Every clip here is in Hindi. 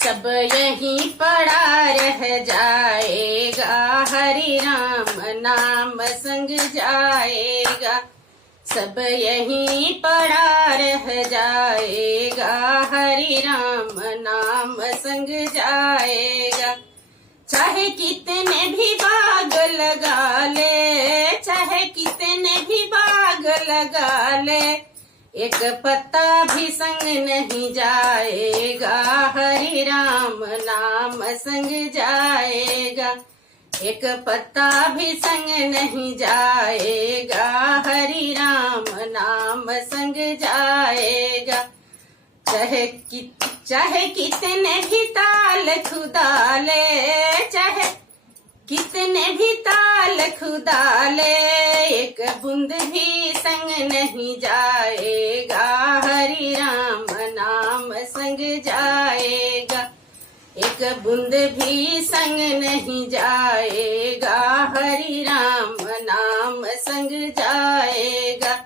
सब यहीं पड़ा रह जाएगा, हरि राम नाम संग जाएगा। सब यहीं पड़ा रह जाएगा, हरि राम नाम संग जाएगा। चाहे कितने भी बाग लगा ले, चाहे कितने भी बाग लगा ले, एक पत्ता भी संग नहीं जाएगा, हरि राम नाम संग जाएगा। एक पत्ता भी संग नहीं जाएगा, हरि राम नाम संग जाएगा। चाहे कितने भी ताल खुदा ले, चाहे कितने भी ताल खुदा ले, एक बूंद भी संग नहीं जाएगा, हरि राम नाम संग जाएगा। एक बूंद भी संग नहीं जाएगा, हरि राम नाम संग जाएगा।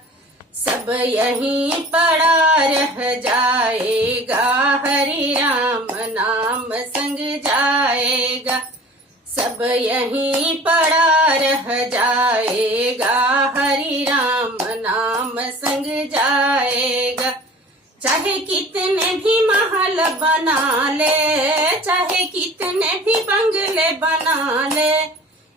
सब यहीं पड़ा रह जाएगा, हरि राम नाम संग जाएगा। सब यहीं पड़ा रह जाएगा, हरि राम नाम संग जाएगा। चाहे कितने भी महल बना ले, चाहे कितने भी बंगले बना ले,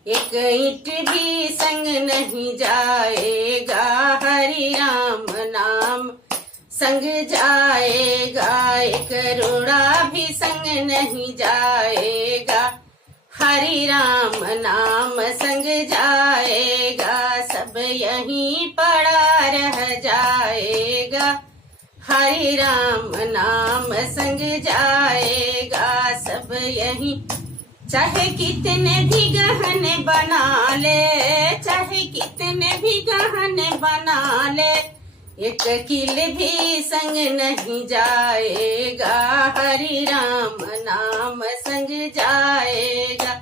एक ईंट भी संग नहीं जाएगा, हरि राम नाम संग जाएगा। एक रोड़ा भी संग नहीं जाएगा, हरि राम नाम संग जाएगा। सब यहीं पड़ा रह जाएगा, हरि राम नाम संग जाएगा। सब यहीं चाहे कितने भी गहने बना ले, चाहे कितने भी गहने बना ले, एक किल भी संग नहीं जाएगा, हरि राम नाम संग जाएगा।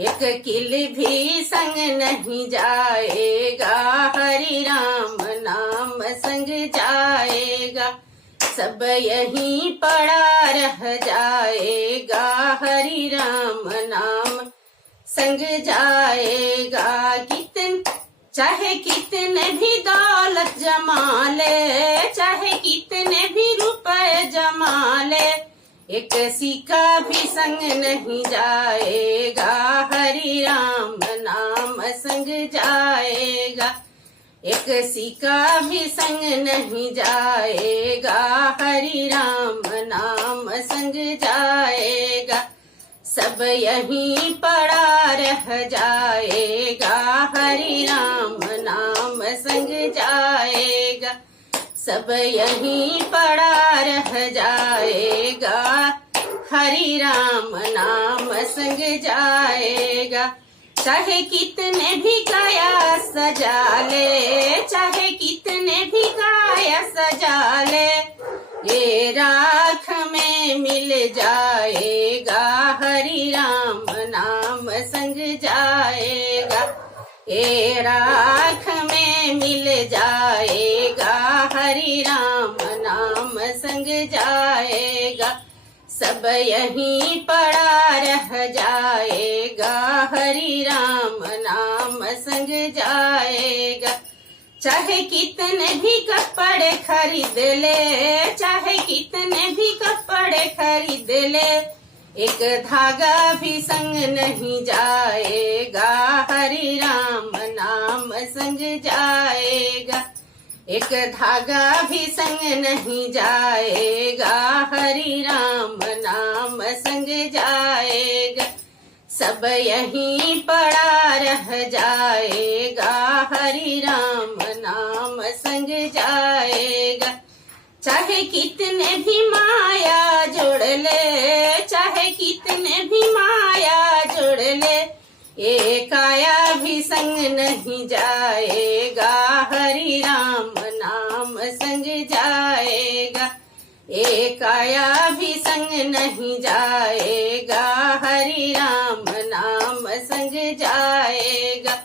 एक किल भी संग नहीं जाएगा, हरि राम नाम संग जाएगा। सब यहीं पड़ा रह जाएगा, हरि राम नाम संग जाएगा। चाहे कितने भी दौलत जमा ले, चाहे कितने भी रुपए जमा ले, एक सिक्का भी संग नहीं जाएगा, हरि राम नाम संग जाएगा। एक सिक्का भी संग नहीं जाएगा, हरि राम नाम संग जाएगा। सब यहीं पड़ा रह जाएगा, हरि राम नाम संग जाएगा। सब यहीं पड़ा रह जाएगा, हरि राम नाम संग जाएगा। चाहे कितने भी काया सजा ले, चाहे कितने भी काया सजा ले, ये राख में मिल जाएगा, हरि राम नाम संग जाएगा। ये राख में मिल जाएगा, हरि राम नाम संग जाएगा। सब यहीं पड़ा रह जाएगा, हरि राम नाम संग जाएगा। चाहे कितने भी कपड़े खरीद ले, चाहे कितने भी कपड़े खरीद ले, एक धागा भी संग नहीं जाएगा, हरि राम नाम संग जाएगा। एक धागा भी संग नहीं जाएगा, हरि राम नाम संग जाएगा। सब यहीं पड़ा रह जाएगा, हरि राम नाम संग जाएगा। चाहे कितने भी माया जोड़ ले, चाहे कितने भी माया जोड़ ले, ये काया भी संग नहीं जाएगा, हरि राम नाम संग जाएगा। ये काया भी संग नहीं जाएगा, हरि राम नाम संग जाएगा।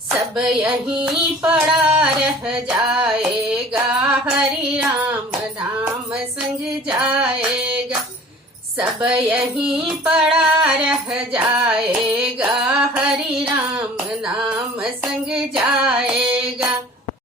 सब यहीं पड़ा रह जाएगा, हरि राम नाम संग जाएगा। सब यहीं पड़ा रह जाएगा, हरि राम नाम संग जाएगा।